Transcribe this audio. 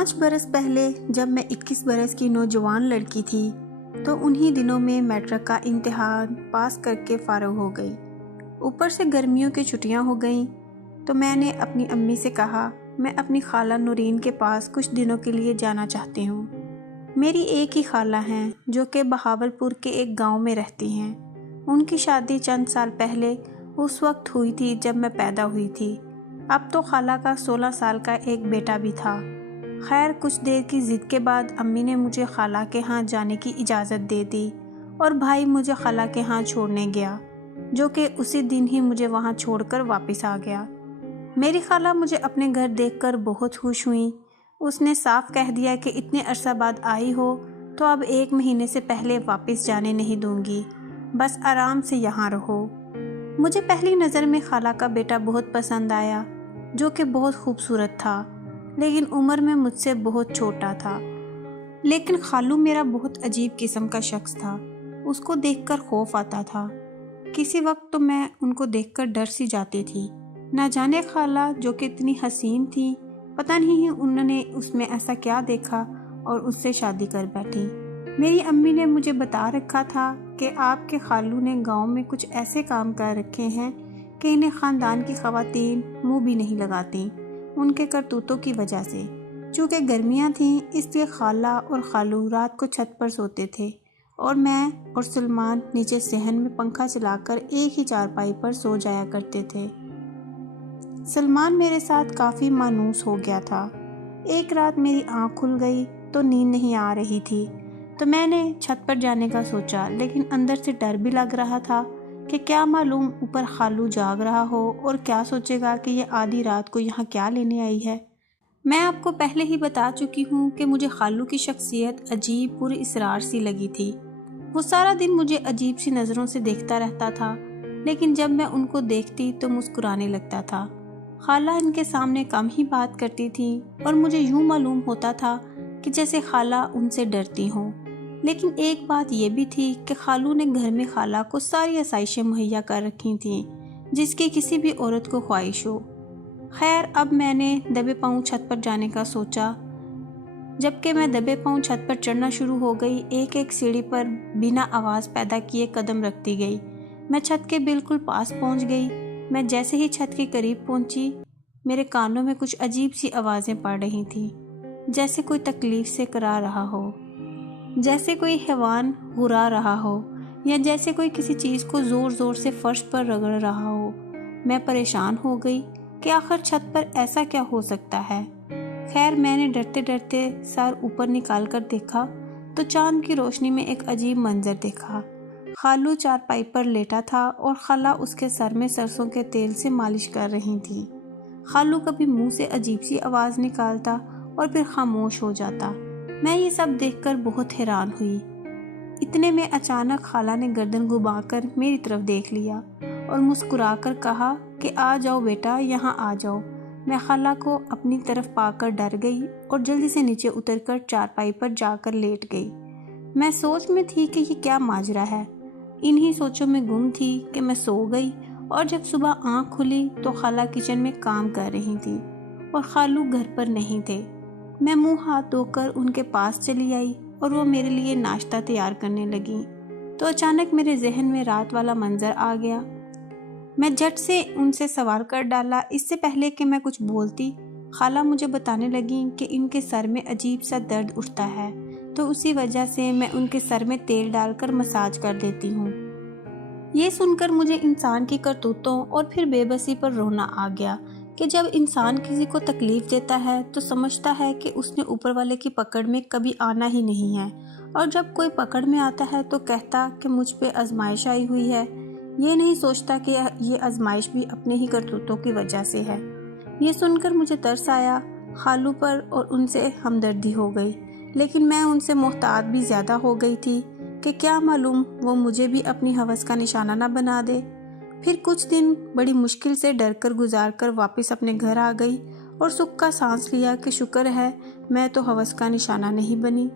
5 برس پہلے جب میں 21 برس کی نوجوان لڑکی تھی تو انہی دنوں میں میٹرک کا امتحان پاس کر کے فارغ ہو گئی۔ اوپر سے گرمیوں کی چھٹیاں ہو گئیں تو میں نے اپنی امی سے کہا میں اپنی خالہ نورین کے پاس کچھ دنوں کے لیے جانا چاہتی ہوں۔ میری ایک ہی خالہ ہیں جو کہ بہاولپور کے ایک گاؤں میں رہتی ہیں۔ ان کی شادی چند سال پہلے اس وقت ہوئی تھی جب میں پیدا ہوئی تھی۔ اب تو خالہ کا 16 سال کا ایک بیٹا بھی تھا۔ خیر کچھ دیر کی ضد کے بعد امی نے مجھے خالہ کے ہاں جانے کی اجازت دے دی اور بھائی مجھے خالہ کے ہاں چھوڑنے گیا، جو کہ اسی دن ہی مجھے وہاں چھوڑ کر واپس آ گیا۔ میری خالہ مجھے اپنے گھر دیکھ کر بہت خوش ہوئیں۔ اس نے صاف کہہ دیا کہ اتنے عرصہ بعد آئی ہو تو اب 1 مہینے سے پہلے واپس جانے نہیں دوں گی، بس آرام سے یہاں رہو۔ مجھے پہلی نظر میں خالہ کا بیٹا بہت پسند آیا، جو کہ بہت خوبصورت تھا لیکن عمر میں مجھ سے بہت چھوٹا تھا۔ لیکن خالو میرا بہت عجیب قسم کا شخص تھا، اس کو دیکھ کر خوف آتا تھا۔ کسی وقت تو میں ان کو دیکھ کر ڈر سی جاتی تھی۔ نہ جانے خالہ جو کہ اتنی حسین تھی، پتہ نہیں انہوں نے اس میں ایسا کیا دیکھا اور اس سے شادی کر بیٹھی۔ میری امی نے مجھے بتا رکھا تھا کہ آپ کے خالو نے گاؤں میں کچھ ایسے کام کر رکھے ہیں کہ انہیں خاندان کی خواتین منہ بھی نہیں لگاتیں ان کے کرتوتوں کی وجہ سے۔ چونکہ گرمیاں تھیں اس لیے خالہ اور خالو رات کو چھت پر سوتے تھے اور میں اور سلمان نیچے صحن میں پنکھا چلا کر ایک ہی چارپائی پر سو جایا کرتے تھے۔ سلمان میرے ساتھ کافی مانوس ہو گیا تھا۔ ایک رات میری آنکھ کھل گئی تو نیند نہیں آ رہی تھی تو میں نے چھت پر جانے کا سوچا، لیکن اندر سے ڈر بھی لگ رہا تھا کہ کیا معلوم اوپر خالو جاگ رہا ہو اور کیا سوچے گا کہ یہ آدھی رات کو یہاں کیا لینے آئی ہے۔ میں آپ کو پہلے ہی بتا چکی ہوں کہ مجھے خالو کی شخصیت عجیب پر اسرار سی لگی تھی۔ وہ سارا دن مجھے عجیب سی نظروں سے دیکھتا رہتا تھا، لیکن جب میں ان کو دیکھتی تو مسکرانے لگتا تھا۔ خالہ ان کے سامنے کم ہی بات کرتی تھی اور مجھے یوں معلوم ہوتا تھا کہ جیسے خالہ ان سے ڈرتی ہوں۔ لیکن ایک بات یہ بھی تھی کہ خالو نے گھر میں خالہ کو ساری آسائشیں مہیا کر رکھی تھیں جس کی کسی بھی عورت کو خواہش ہو۔ خیر اب میں نے دبے پاؤں چھت پر جانے کا سوچا۔ جبکہ میں دبے پاؤں چھت پر چڑھنا شروع ہو گئی، ایک ایک سیڑھی پر بنا آواز پیدا کیے قدم رکھتی گئی۔ میں چھت کے بالکل پاس پہنچ گئی۔ میں جیسے ہی چھت کے قریب پہنچی، میرے کانوں میں کچھ عجیب سی آوازیں پڑ رہی تھیں، جیسے کوئی تکلیف سے کرا رہا ہو، جیسے کوئی حیوان غرا رہا ہو، یا جیسے کوئی کسی چیز کو زور زور سے فرش پر رگڑ رہا ہو۔ میں پریشان ہو گئی کہ آخر چھت پر ایسا کیا ہو سکتا ہے۔ خیر میں نے ڈرتے ڈرتے سر اوپر نکال کر دیکھا تو چاند کی روشنی میں ایک عجیب منظر دیکھا۔ خالو چارپائی پر لیٹا تھا اور خالہ اس کے سر میں سرسوں کے تیل سے مالش کر رہی تھی۔ خالو کبھی منہ سے عجیب سی آواز نکالتا اور پھر خاموش ہو جاتا۔ میں یہ سب دیکھ کر بہت حیران ہوئی۔ اتنے میں اچانک خالہ نے گردن گھما کر میری طرف دیکھ لیا اور مسکرا کر کہا کہ آ جاؤ بیٹا، یہاں آ جاؤ۔ میں خالہ کو اپنی طرف پا کر ڈر گئی اور جلدی سے نیچے اتر کر چارپائی پر جا کر لیٹ گئی۔ میں سوچ میں تھی کہ یہ کیا ماجرا ہے۔ انہی سوچوں میں گم تھی کہ میں سو گئی اور جب صبح آنکھ کھلی تو خالہ کچن میں کام کر رہی تھی اور خالو گھر پر نہیں تھے۔ میں منہ ہاتھ دھو کر ان کے پاس چلی آئی اور وہ میرے لیے ناشتہ تیار کرنے لگی تو اچانک میرے ذہن میں رات والا منظر آ گیا۔ میں جھٹ سے ان سے سوال کر ڈالا۔ اس سے پہلے کہ میں کچھ بولتی، خالہ مجھے بتانے لگیں کہ ان کے سر میں عجیب سا درد اٹھتا ہے تو اسی وجہ سے میں ان کے سر میں تیل ڈال کر مساج کر دیتی ہوں۔ یہ سن کر مجھے انسان کی کرتوتوں اور پھر بے بسی پر رونا آ گیا کہ جب انسان کسی کو تکلیف دیتا ہے تو سمجھتا ہے کہ اس نے اوپر والے کی پکڑ میں کبھی آنا ہی نہیں ہے، اور جب کوئی پکڑ میں آتا ہے تو کہتا کہ مجھ پہ آزمائش آئی ہوئی ہے۔ یہ نہیں سوچتا کہ یہ آزمائش بھی اپنے ہی کرتوتوں کی وجہ سے ہے۔ یہ سن کر مجھے ترس آیا خالو پر اور ان سے ہمدردی ہو گئی، لیکن میں ان سے محتاط بھی زیادہ ہو گئی تھی کہ کیا معلوم وہ مجھے بھی اپنی ہوس کا نشانہ نہ بنا دے۔ پھر کچھ دن بڑی مشکل سے ڈر کر گزار کر واپس اپنے گھر آ گئی اور سکھ کا سانس لیا کہ شکر ہے میں تو ہوس کا نشانہ نہیں بنی۔